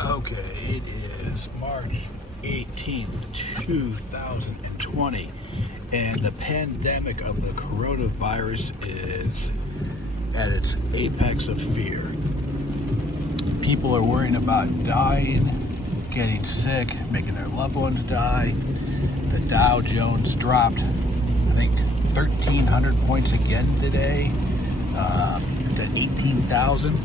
Okay, it is March 18th, 2020, and the pandemic of the coronavirus is at its apex of fear. People are worrying about dying, getting sick, making their loved ones die. The Dow Jones dropped, I think, 1,300 points again today. It's at 18,000.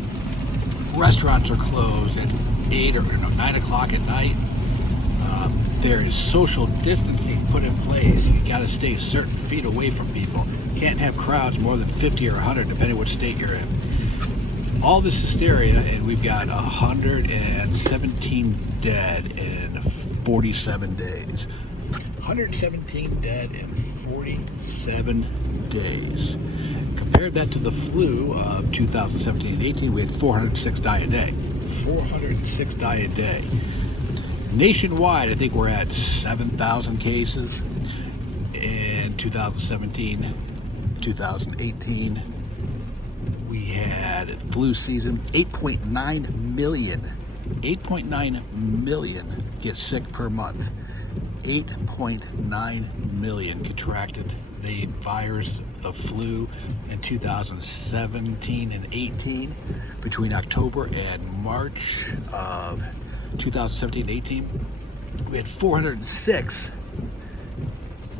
Restaurants are closed at 8 or 9 o'clock at night. There is social distancing put in place. You got to stay certain feet away from people. You can't have crowds more than 50 or 100, depending what state you're in. All this hysteria, and we've got 117 dead in 47 days. 117 dead in 47 days. Compared that to the flu of 2017 and 18, we had 406 die a day. 406 die a day. Nationwide, I think we're at 7,000 cases. In 2017, 2018, we had flu season, 8.9 million get sick per month. 8.9 million contracted the virus of flu in 2017 and 18. Between October and March of 2017 and 18, we had 406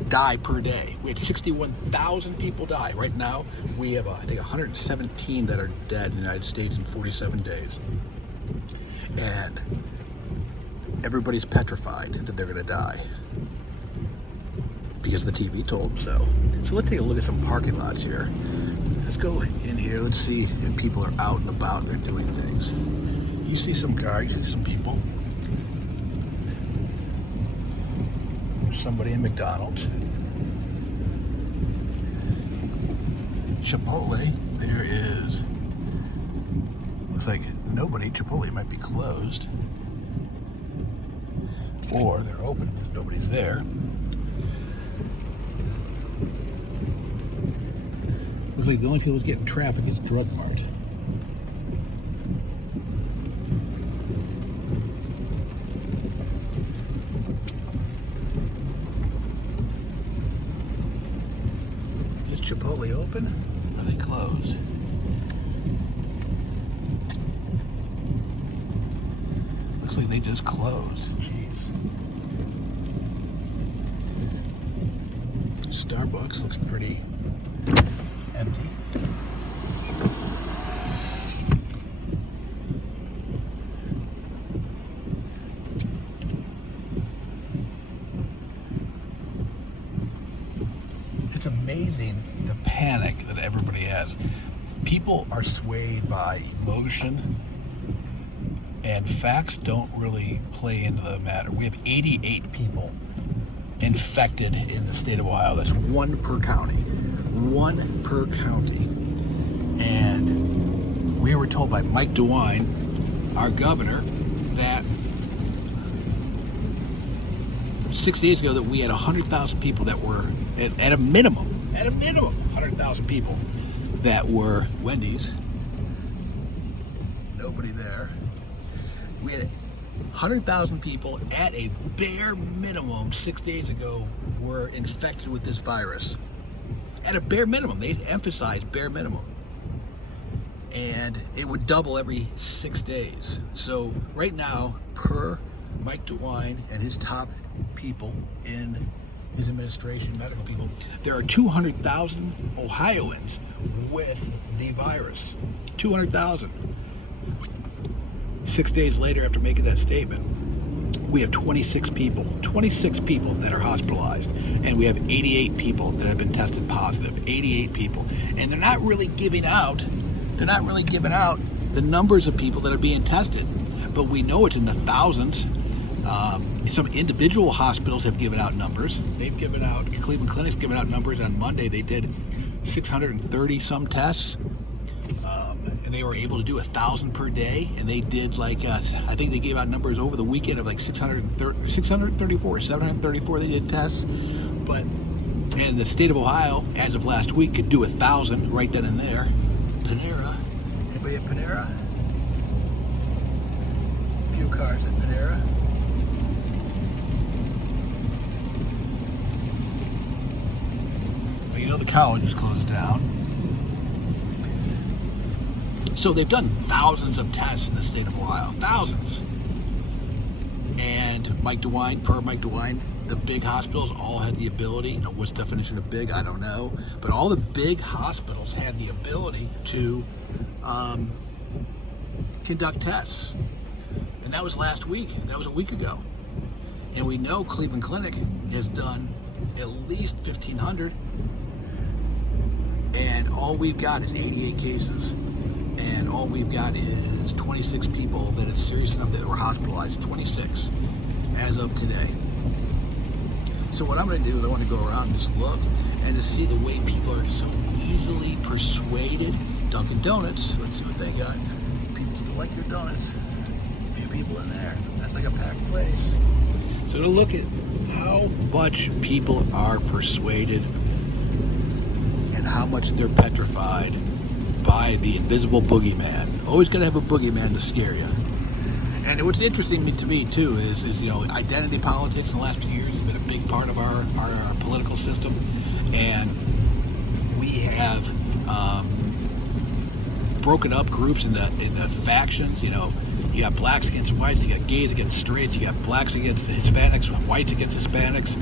die per day. We had 61,000 people die. Right now, we have, I think, 117 that are dead in the United States in 47 days. And everybody's petrified that they're going to die because the TV told them so. So let's take a look at some parking lots here. Let's go in here. Let's see if people are out and about and they're doing things. You see some cars, you see some people. There's somebody in McDonald's. Chipotle, there is, looks like nobody. Chipotle might be closed. Or they're open because nobody's there. Looks like the only people who's getting traffic is Drug Mart. Is Chipotle open? Or are they closed? Looks like they just closed. Jeez. Starbucks looks pretty empty. It's amazing the panic that everybody has. People are swayed by emotion, and facts don't really play into the matter. We have 88 people infected in the state of Ohio. That's one per county. One per county. And we were told by Mike DeWine, our governor, that 6 days ago that we had 100,000 people that were, at a minimum, 100,000 people that were Wendy's. Nobody there. We had 100,000 people at a bare minimum 6 days ago were infected with this virus. At a bare minimum. They emphasized bare minimum. And it would double every 6 days. So right now, per Mike DeWine and his top people in his administration, medical people, there are 200,000 Ohioans with the virus. 200,000. 6 days later, after making that statement, we have 26 people that are hospitalized, and we have 88 people that have been tested positive. 88 people, and they're not really giving out the numbers of people that are being tested, but we know it's in the thousands. Some individual hospitals have given out numbers. They've given out, Cleveland Clinic's given out numbers. On Monday they did 630 some tests. And they were able to do 1,000 per day, and they did like I think they gave out numbers over the weekend of like 634, 734 they did tests. But in the state of Ohio, as of last week, could do 1,000 right then and there. Panera, anybody at Panera? A few cars at Panera. Well, you know the college is closed down. So they've done thousands of tests in the state of Ohio. Thousands. And Mike DeWine, the big hospitals all had the ability, what's the definition of big, I don't know, but all the big hospitals had the ability to conduct tests. And that was last week. That was a week ago. And we know Cleveland Clinic has done at least 1,500. And all we've got is 88 cases. And all we've got is 26 people that it's serious enough that were hospitalized. 26 as of today. So what I'm going to do is I want to go around and just look and to see the way people are so easily persuaded. Dunkin' Donuts, let's see what they got. People still like their donuts. A few people in there. That's like a packed place. So to look at how much people are persuaded and how much they're petrified by the invisible boogeyman. Always got to have a boogeyman to scare you. And what's interesting to me too is identity politics in the last few years has been a big part of our political system, and we have broken up groups into factions. You got blacks against whites, you got gays against straights, you got blacks against Hispanics, whites against Hispanics,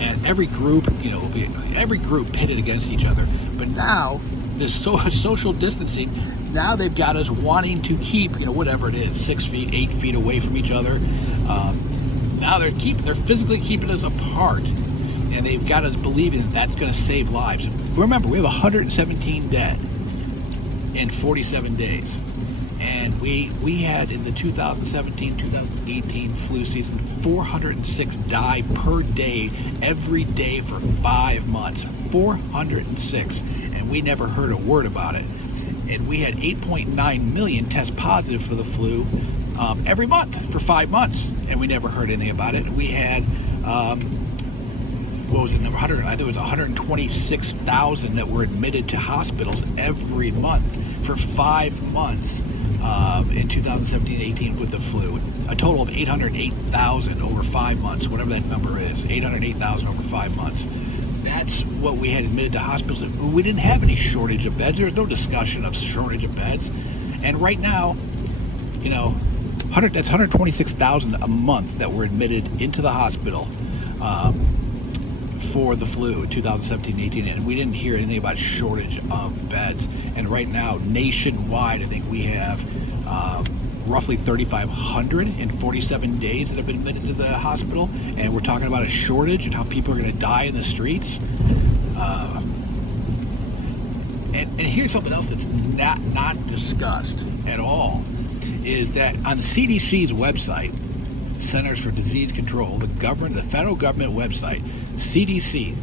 and every group pitted against each other. But now this social distancing, now they've got us wanting to keep, whatever it is, 6 feet, 8 feet away from each other. Now they're physically keeping us apart, and they've got us believing that that's going to save lives. Remember, we have 117 dead in 47 days. And we had in the 2017-2018 flu season 406 die per day, every day for 5 months. 406. And we never heard a word about it. And we had 8.9 million test positive for the flu every month for 5 months. And we never heard anything about it. We had, what was the number? I think it was 126,000 that were admitted to hospitals every month for 5 months. In 2017-18 with the flu, a total of 808,000 over 5 months, whatever that number is, 808,000 over 5 months. That's what we had admitted to hospitals. We didn't have any shortage of beds. There was no discussion of shortage of beds. And right now, that's 126,000 a month that were admitted into the hospital for the flu in 2017-18, and we didn't hear anything about shortage of beds. And right now, nationwide, I think we have roughly 3,500 in 47 days that have been admitted to the hospital, and we're talking about a shortage and how people are going to die in the streets. And here's something else that's not discussed at all, is that on the CDC's website, Centers for Disease Control, the federal government website, CDC,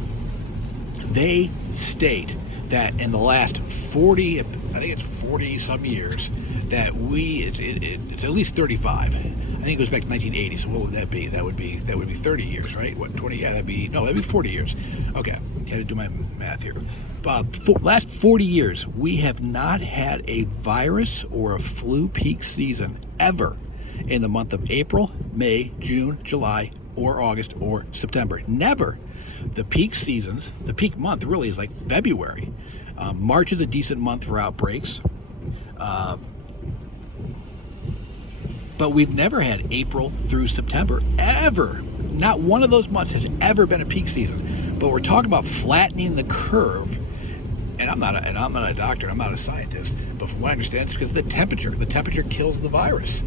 they state that in the last 40 some years, that it's at least 35. I think it goes back to 1980. So what would that be? That would be 30 years, right? What, 20? Yeah, that'd be 40 years. Okay, had to do my math here. Last 40 years, we have not had a virus or a flu peak season ever in the month of April, May, June, July, or August, or September. Never. The peak seasons, the peak month really is like February. March is a decent month for outbreaks. But we've never had April through September, ever. Not one of those months has ever been a peak season. But we're talking about flattening the curve. And I'm not a doctor, I'm not a scientist, but from what I understand, it's because of the temperature kills the virus.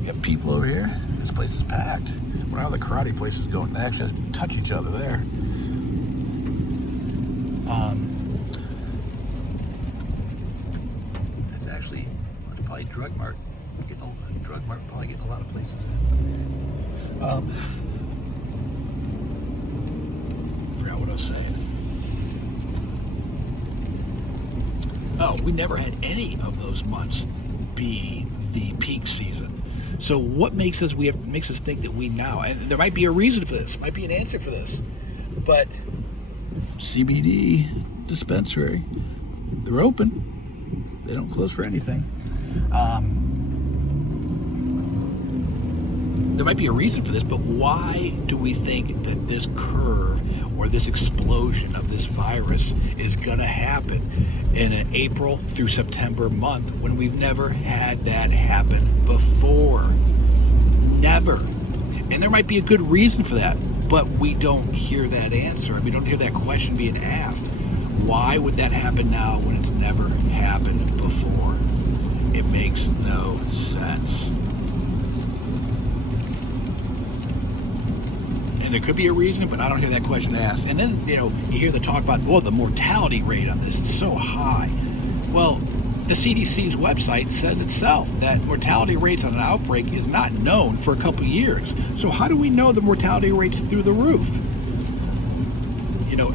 You got people over here. This place is packed. Wonder how the karate place is going. They actually touch each other there. That's actually, it's probably Drug Mart. Drug Mart probably getting a lot of places in. Forgot what I was saying. Oh, we never had any of those months be the peak season. So what makes us think that we now, and there might be a reason for this, might be an answer for this, but CBD dispensary, they're open. They don't close for anything. there might be a reason for this, but why do we think that this curve or this explosion of this virus is going to happen in an April through September month when we've never had that happen before? Never. And there might be a good reason for that, but we don't hear that answer. We don't hear that question being asked. Why would that happen now when it's never happened before? It makes no sense. And there could be a reason, but I don't hear that question asked. And then, you hear the talk about, the mortality rate on this is so high. Well, the CDC's website says itself that mortality rates on an outbreak is not known for a couple of years. So how do we know the mortality rate's through the roof?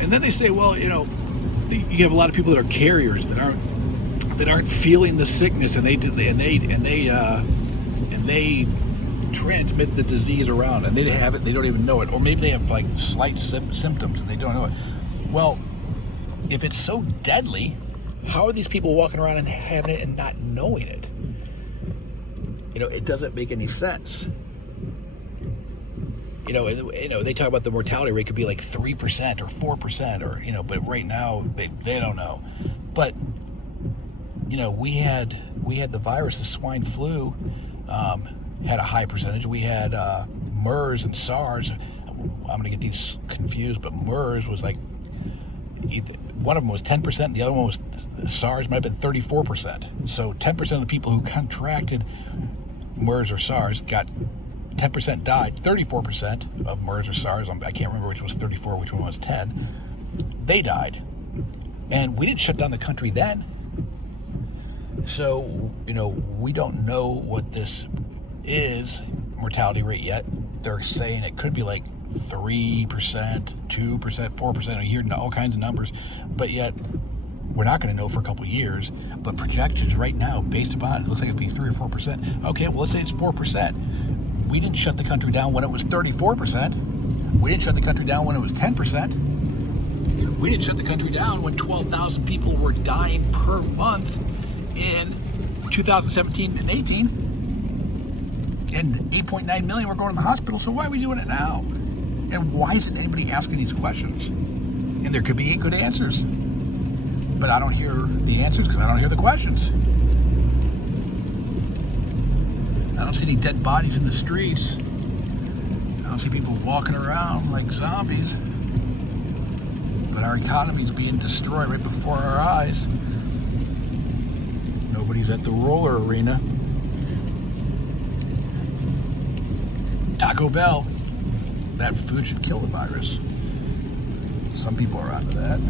And then they say, you have a lot of people that are carriers that aren't feeling the sickness, and they transmit the disease around, and they have it, they don't even know it, or maybe they have like slight symptoms and they don't know it. Well, if it's so deadly, how are these people walking around and having it and not knowing it? It doesn't make any sense. They talk about the mortality rate could be like 3% or 4%, or but right now they don't know. But we had the virus, the swine flu, had a high percentage. We had MERS and SARS. I'm going to get these confused, but MERS was like one of them was 10%, and the other one was SARS might have been 34%. So 10% of the people who contracted MERS or SARS got 10% died. 34% of MERS or SARS, I can't remember which was 34, which one was 10. They died, and we didn't shut down the country then. So we don't know what this is mortality rate yet. They're saying it could be like 3%, 2%, 4%. I hear all kinds of numbers, but yet we're not going to know for a couple of years. But projections right now, based upon it, looks like it'd be 3 or 4%. Okay, well, let's say it's 4%. We didn't shut the country down when it was 34%. We didn't shut the country down when it was 10%. We didn't shut the country down when 12,000 people were dying per month in 2017 and 18. And 8.9 million were going to the hospital. So why are we doing it now? And why isn't anybody asking these questions? And there could be good answers, but I don't hear the answers because I don't hear the questions. I don't see any dead bodies in the streets. I don't see people walking around like zombies. But our economy's being destroyed right before our eyes. Nobody's at the roller arena. Taco Bell, that food should kill the virus. Some people are onto that.